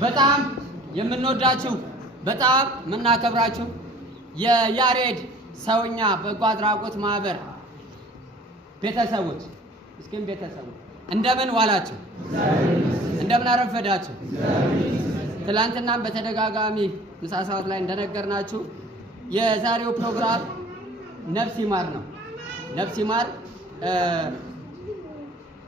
በጣም የምንወዳችሁ በጣም የምናከብራችሁ የያሬድ ሰውኛ በጎ አድራጎት ማህበር ቤተሰቦች እስኪም ቤተሰቦች እንደምን ዋላችሁ? እንደምን አረፈዳችሁ? ትላንትናም በተደጋጋሚ ምሳ ሰዓት ላይ እንደነገርናችሁ የዛሬው ፕሮግራም ነፍስ ይማር ነው። ነፍስ ይማር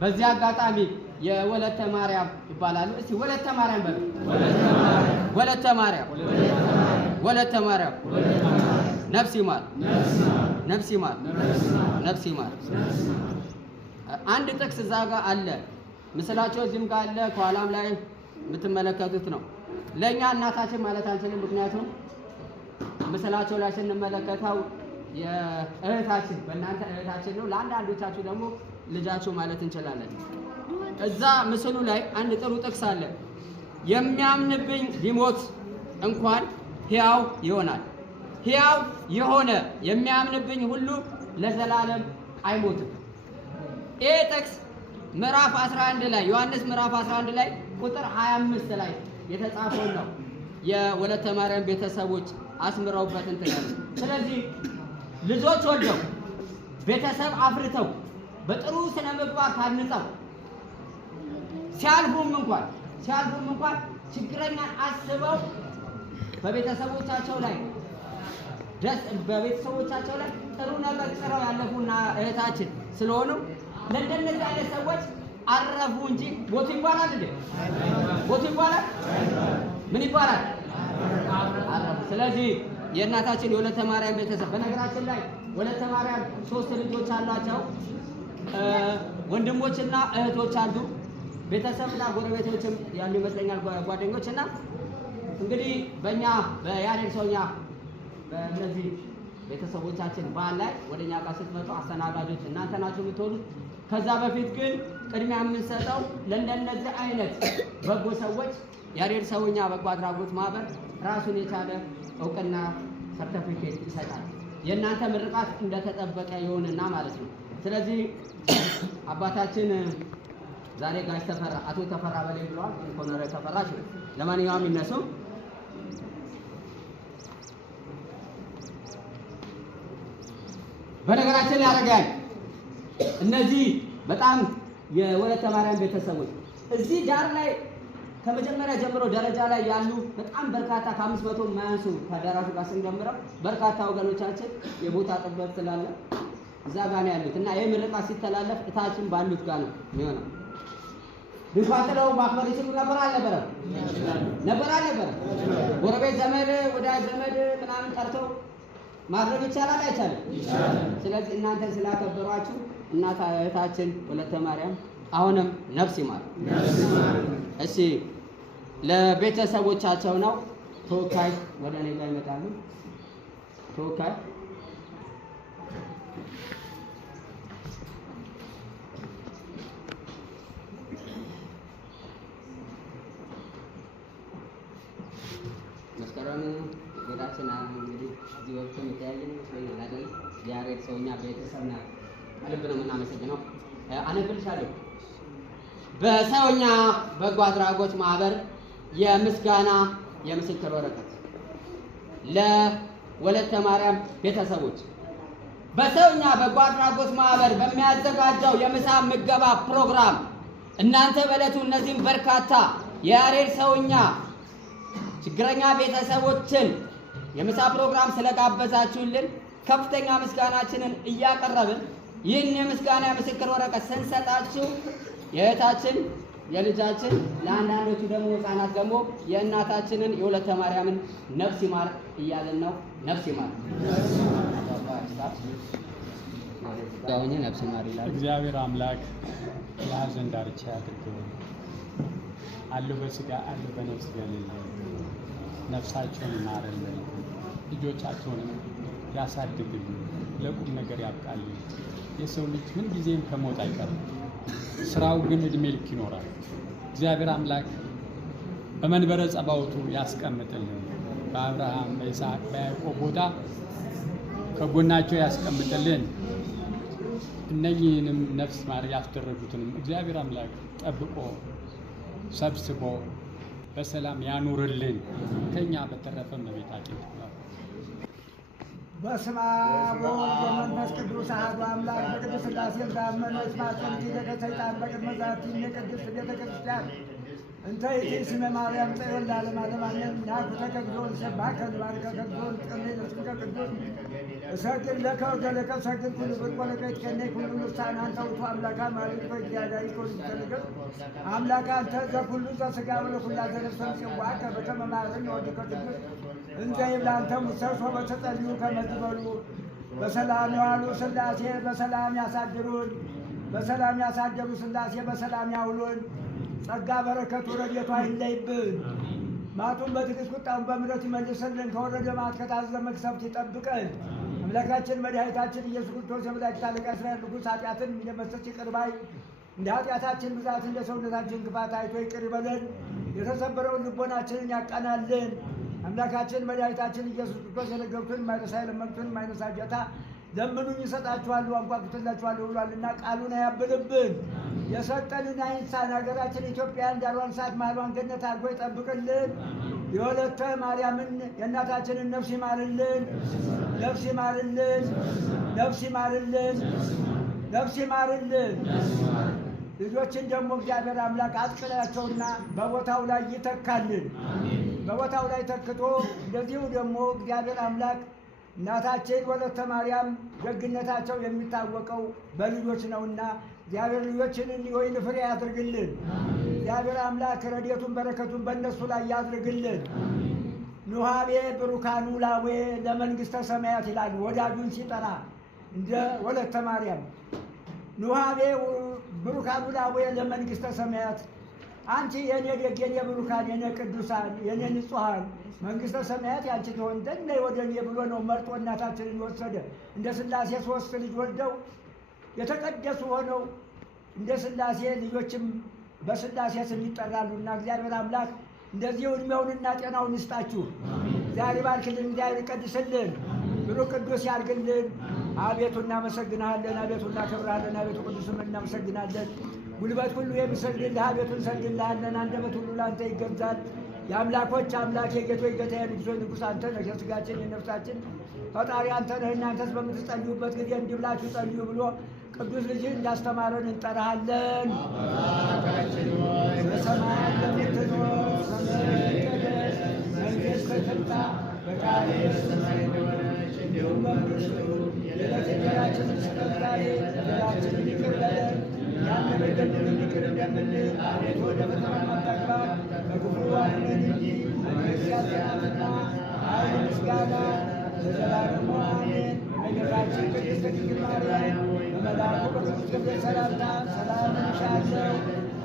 በዚህ አጋጣሚ የወለተ ማርያም ይባላሉ። እስቲ ወለተ ማርያም በሉ። ወለተ ማርያም ወለተ ማርያም ነፍስ ይማር ነፍስ ይማር ነፍስ ይማር። አንድ ጥቅስ እዛ ጋር አለ፣ ምስላቸው እዚህም ጋር አለ፣ ከኋላም ላይ የምትመለከቱት ነው። ለእኛ እናታችን ማለት አንችልም፣ ምክንያቱም ምስላቸው ላይ ስንመለከተው የእህታችን በእናንተ እህታችን ነው። ለአንዳንዶቻችሁ ደግሞ ልጃችሁ ማለት እንችላለን። እዛ ምስሉ ላይ አንድ ጥሩ ጥቅስ አለ። የሚያምንብኝ ቢሞት እንኳን ሕያው ይሆናል። ሕያው የሆነ የሚያምንብኝ ሁሉ ለዘላለም አይሞትም። ይሄ ጥቅስ ምዕራፍ 11 ላይ ዮሐንስ ምዕራፍ 11 ላይ ቁጥር 25 ላይ የተጻፈው ነው። የወለተ ማርያም ቤተሰቦች አስምረውበት እንትን ያለ። ስለዚህ ልጆች ወልደው ቤተሰብ አፍርተው በጥሩ ስነ ምግባር ታንጸው ሲያልፉም እንኳን ችግረኛን አስበው በቤተሰቦቻቸው ላይ ጥሩ ነገር ጥረው ያለፉና እህታችን ስለሆኑ ለእንደነዚህ አይነት ሰዎች አረፉ እንጂ ሞቱ ይባላል እንዴ? ሞቱ ይባላል? ምን ይባላል? አረፉ። ስለዚህ የእናታችን የወለተ ማርያም ቤተሰብ በነገራችን ላይ ወለተ ማርያም 3 ልጆች አሏቸው። ወንድሞችና እህቶች አሉ። ቤተሰብና ጎረቤቶችም ያሉ ይመስለኛል፣ ጓደኞችና እንግዲህ በእኛ በያሬድ ሰውኛ በእነዚህ ቤተሰቦቻችን በዓል ላይ ወደኛ ጋር ስትመጡ አስተናጋጆች እናንተ ናችሁ የምትሆኑት። ከዛ በፊት ግን ቅድሚያ የምንሰጠው ለእንደነዚህ አይነት በጎ ሰዎች ያሬድ ሰውኛ በጎ አድራጎት ማህበር ራሱን የቻለ እውቅና ሰርተፊኬት ይሰጣል። የእናንተ ምርቃት እንደተጠበቀ ይሆንና ማለት ነው። ስለዚህ አባታችን ዛሬ ጋሽ ተፈራ አቶ ተፈራ በላይ ብለዋል። ኮሎኔል ተፈራ ለማንኛውም ይነሱ። በነገራችን ላይ ያደርጋል እነዚህ በጣም የወለተ ማርያም ቤተሰቦች እዚህ ዳር ላይ ከመጀመሪያ ጀምሮ ደረጃ ላይ ያሉ በጣም በርካታ ከ500 የማያንሱ ከአዳራሹ ጋር ስንጀምረው በርካታ ወገኖቻችን የቦታ ጥበት ስላለ እዛ ጋር ነው ያሉት እና ይሄ ምርቃት ሲተላለፍ እታችን ባሉት ጋር ነው የሚሆነው። ቢፋተለው ማክበር ይችሉ ነበር አልነበረም? ጎረቤት ዘመድ ወዳጅ ዘመድ ምናምን ጠርተው ማድረግ ይቻላል አይቻልም? ስለዚህ እናንተ ስላከበሯችሁ እናታ እህታችን ወለተ ማርያም አሁንም ነፍስ ይማር። እሺ ለቤተሰቦቻቸው ነው ተወካይ ወደ እኔ ጋር ይመጣሉ። ተወካይ መስከረም ወዳችን እንግዲህ እዚህ ወቅት የምታያየን ይመስለኛል አይደል? ያሬድ ሰውኛ ቤተሰብ ነው። ከልብ ነው የምናመሰግነው። አነብልሻለሁ። በሰውኛ በጎ አድራጎት ማህበር የምስጋና የምስክር ወረቀት ለወለተ ማርያም ቤተሰቦች በሰውኛ በጎ አድራጎት ማህበር በሚያዘጋጀው የምሳ ምገባ ፕሮግራም እናንተ በዕለቱ እነዚህም በርካታ የያሬድ ሰውኛ ችግረኛ ቤተሰቦችን የምሳ ፕሮግራም ስለጋበዛችሁልን ከፍተኛ ምስጋናችንን እያቀረብን ይህን የምስጋና የምስክር ወረቀት ስንሰጣችሁ የእህታችን የልጃችን ለአንዳንዶቹ ደግሞ ህፃናት ደግሞ የእናታችንን የወለተ ማርያምን ነፍስ ይማር እያለን ነው። ነፍስ ይማር ጋውኝ ነፍስ ይማር ይላል። እግዚአብሔር አምላክ የሐዘን ዳርቻ ያድርገው። አሉ በስጋ አሉ በነፍስ ገለል ነፍሳቸውን ይማርልን፣ ልጆቻቸውንም ያሳድግልን፣ ለቁም ነገር ያብቃልን። የሰው ልጅ ምን ጊዜም ከሞት አይቀርም፣ ስራው ግን እድሜ ልክ ይኖራል። እግዚአብሔር አምላክ በመንበረ ጸባዖቱ ያስቀምጥልን። በአብርሃም በይስሐቅ በያዕቆብ ቦታ ከጎናቸው ያስቀምጥልን። እነኚህንም ነፍስ ማር ያስደረጉትንም እግዚአብሔር አምላክ ጠብቆ ሰብስቦ በሰላም ያኑርልን። ከኛ በተረፈ እመቤታችን በስመ አብ ወወልድ ወመንፈስ ቅዱስ አሐዱ አምላክ በቅድስት ሥላሴ እንዳመነች ማኅፀንት ሰይጣን በቅድመ ዛቲ ቅድስት ቤተ ክርስቲያን እንተ ይእቲ ማርያም ጽዮን ለዓለመ ዓለም አሜን። ናኩተ ከግዞን ሰባከ ባርከ ከግዞን ጸልይ ለስምከ ቅዱስ እሰግድ ለከ ወለከ እሰግድ ኩሉ ብርቆ ለከ ይትከነይ ኩሉ ልሳን አንተ ውእቱ አምላካ ማለት ወይ እግዚአብሔር ይኮን ይተልከ አምላካ አንተ ዘኩሉ ዘሥጋ ወለኩላ ዘነፍስ ጽዋከ በከመ ማርያም ወዲከ ቅዱስ እንዘ ይብላንተ ሙሰሶ በተጸልዩ ከመዝበሉ በሰላም የዋሉ ሥላሴ በሰላም ያሳድሩን። በሰላም ያሳደሩ ሥላሴ በሰላም ያውሉን። ጸጋ በረከቱ ረድኤቱ አይለይብን። ማቱን በትዕግሥት ቁጣውን በምሕረት ይመልስልን። ከወረደ መዓት ከታዘዘ መቅሰፍት ይጠብቀን። አምላካችን መድኃኒታችን ኢየሱስ ክርስቶስ የመላእክት አለቃ እስራኤል ንጉሥ ኃጢአትን እንደመሰች ይቅር ባይ እንደ ኃጢአታችን ብዛት እንደ ሰውነታችን ክፋት አይቶ ይቅር ይበለን። የተሰበረውን ልቦናችንን ያቃናልን። አምላካችን መድኃኒታችን ኢየሱስ ክርስቶስ የነገሩትን የማይረሳ የለመኑትን የማይነሳ ጌታ ለምኑኝ ይሰጣችኋለሁ፣ አንኳኩትላችኋለሁ ብሏልና ቃሉን አያብልብን። የሰጠንን አይንሳን። ሀገራችን ኢትዮጵያን ዳሯን ሰዓት መሃሏን ገነት አድርጎ ይጠብቅልን። የወለተ ማርያምን የእናታችንን ነፍስ ይማርልን፣ ነፍስ ይማርልን፣ ነፍስ ይማርልን፣ ነፍስ ይማርልን። ልጆችን ደግሞ እግዚአብሔር አምላክ አጥቅላቸውና በቦታው ላይ ይተካልን። በቦታው ላይ ተክቶ እንደዚሁ ደግሞ እግዚአብሔር አምላክ እናታችን ወለተ ማርያም ደግነታቸው የሚታወቀው በልጆች ነውና እግዚአብሔር ልጆችን የወይን ፍሬ ያድርግልን። እግዚአብሔር አምላክ ረድኤቱን በረከቱን በእነሱ ላይ ያድርግልን። ኑሃቤ ብሩካኑ ላዌ ለመንግሥተ ሰማያት ይላል ወዳጁን ሲጠራ እንደ ወለተ ማርያም። ኑሃቤ ብሩካኑ ላዌ ለመንግሥተ ሰማያት። አንቺ የኔ ደግ የኔ ብሩካን የኔ ቅዱሳን የኔ ንጹሐን መንግሥተ ሰማያት ያንቺ ትሆን ዘንድ ነይ ወደ እኔ ብሎ ነው መርጦ እናታችንን ወሰደ። እንደ ሥላሴ ሦስት ልጅ ወልደው የተቀደሱ ሆነው እንደ ሥላሴ ልጆችም በሥላሴ ስም ይጠራሉና እግዚአብሔር አምላክ እንደዚህ ዕድሜውንና ጤናውን ይስጣችሁ። እግዚአብሔር ባርክልን፣ እግዚአብሔር ይቀድስልን፣ ብሩክ ቅዱስ ያርግልን። አቤቱ እናመሰግንሃለን፣ አቤቱ እናከብርሃለን፣ አቤቱ ቅዱስም እናመሰግናለን። ጉልበት ሁሉ የሚሰግድልህ አቤቱ እንሰግድልሃለን። አንደበት ሁሉ ለአንተ ይገዛል። የአምላኮች አምላክ የጌቶች ጌታ የንጉሶች ንጉሥ አንተ ነህ። የሥጋችን የነፍሳችን ፈጣሪ አንተ ነህ። እናንተስ በምትጸልዩበት ጊዜ እንዲህ ብላችሁ ጸልዩ ብሎ ቅዱስ ልጅህ እንዳስተማረን እንጠራሃለን። በሰማያት ለምትኖር ስምህ ይቀደስ፣ መንግሥትህ ትምጣ፣ ፈቃድህ በሰማይ እንደሆነች እንዲሁም በምድር የዕለት እንጀራችንን ስጠን ዛሬ፣ በደላችንን ይቅር በለን እኛም የበደሉንን ይቅር እንደምንል፣ አቤቱ ወደ ፈተና አታግባን ከክፉ አድነን እንጂ መንግሥት ያንተ ናትና ኃይል፣ ምስጋና ለዘላለሙ አሜን። እመቤታችን ቅድስት ድንግል ማርያም በመልአኩ በቅዱስ ገብርኤል ሰላምታ ሰላም እልሻለሁ፣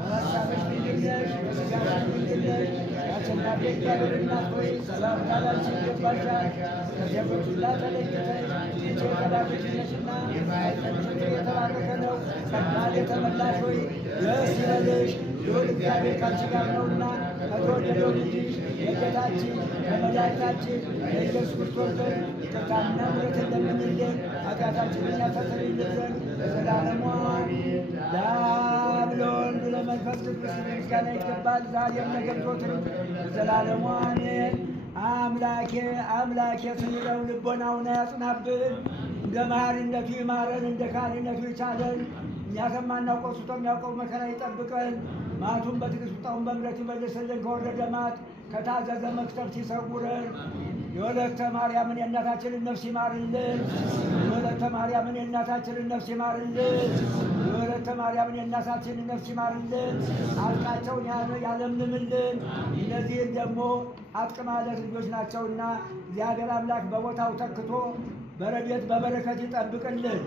በሐሳብሽ ድንግል ነሽ፣ በሥጋሽም ድንግል ነሽ። የአሸናፊ እግዚአብሔር እናት ሆይ ሰላምታ ላንቺ ይገባሻል። ከሴቶች ሁሉ ተለይተሽ አንቺ የተባረክሽ ነሽና የማኅፀንሽ ፍሬ የተባረከ ነው። ጸጋን የተመላሽ ሆይ ደስ ይበልሽ፣ ልዑል እግዚአብሔር ከአንቺ ጋር ነውና ከተወደደው ልጅሽ የጌታችን የመድኃኒታችን የኢየሱስ ክርስቶስ ዘንድ ይቅርታና ምሕረት እንደምንልን ኃጢአታችንን ያስተሰርይልን ዘንድ ለዘላለሙ አሜን። ለአብ ለወልድ ለመንፈስ ቅዱስ ምስጋና ይገባል፣ ዛሬም ነገም ዘወትርም ለዘላለሙ አሜን። አምላኬ አምላኬ ስንለው ልቦናውን ያጽናብን፣ እንደ መሐሪነቱ ይማረን፣ እንደ ካህሊነቱ ይቻለን። እኛ ከማናውቀው እሱ ከሚያውቀው መከራ ይጠብቀን። መዓቱን በትዕግሥት ቁጣውን በምሕረት ይመልስልን። ከወረደ መዓት ከታዘዘ መቅሰፍት ይሰውረን። የወለተ ማርያምን የእናታችንን ነፍስ ይማርልን። የወለተ ማርያምን የእናታችንን ነፍስ ይማርልን። የወለተ ማርያምን የእናታችንን ነፍስ ይማርልን። አጥቃቸውን ያለምልምልን። እነዚህን ደግሞ አጥቅ ማለት ልጆች ናቸውና እግዚአብሔር አምላክ በቦታው ተክቶ በረድኤት በበረከት ይጠብቅልን።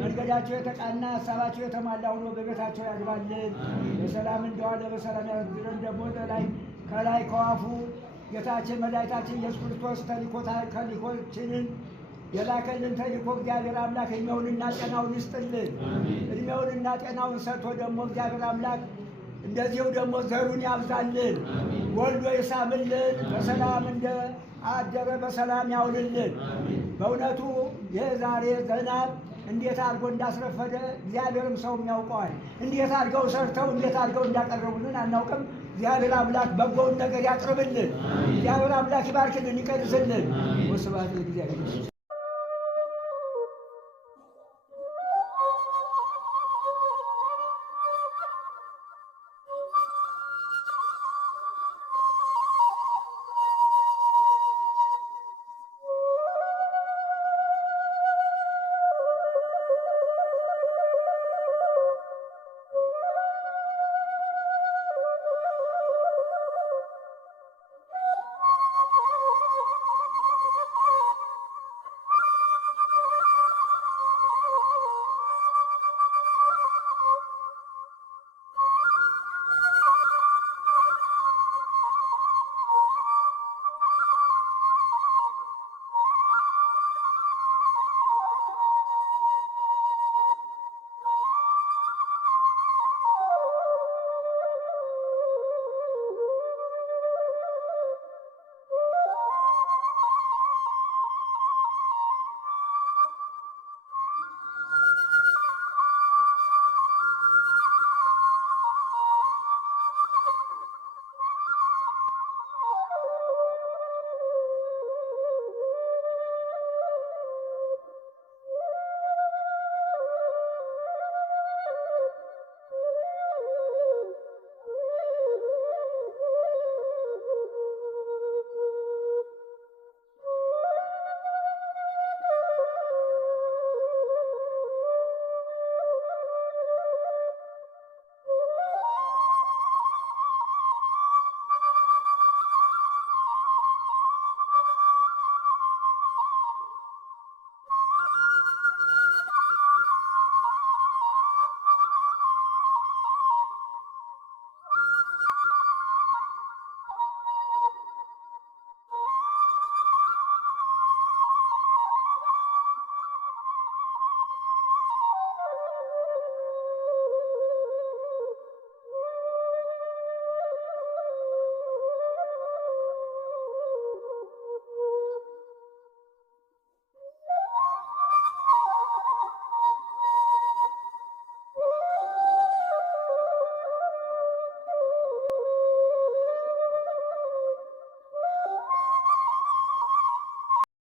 መንገዳቸው የተቃና ሀሳባቸው የተሟላ ሆኖ በቤታቸው ያግባልን። በሰላም እንደዋለ በሰላም ያድረን። ደግሞ ከላይ ከዋፉ ጌታችን መድኃኒታችን ኢየሱስ ክርስቶስ ተልእኮችንን የላከልን ተልእኮ እግዚአብሔር አምላክ እድሜውንና ጤናውን ይስጥልን። እድሜውንና ጤናውን ሰጥቶ ደግሞ እግዚአብሔር አምላክ እንደዚሁ ደግሞ ዘሩን ያብዛልን፣ ወልዶ ይሳምልን፣ በሰላም እንደ አደረ በሰላም ያውልልን። በእውነቱ የዛሬ ዝናብ እንዴት አድርጎ እንዳስረፈደ እግዚአብሔርም ሰውም ያውቀዋል። እንዴት አድርገው ሰርተው እንዴት አድርገው እንዳቀረቡልን አናውቅም። እግዚአብሔር አምላክ በጎውን ነገር ያቅርብልን። እግዚአብሔር አምላክ ይባርክልን፣ ይቀድስልን። ወስብሐት ለእግዚአብሔር።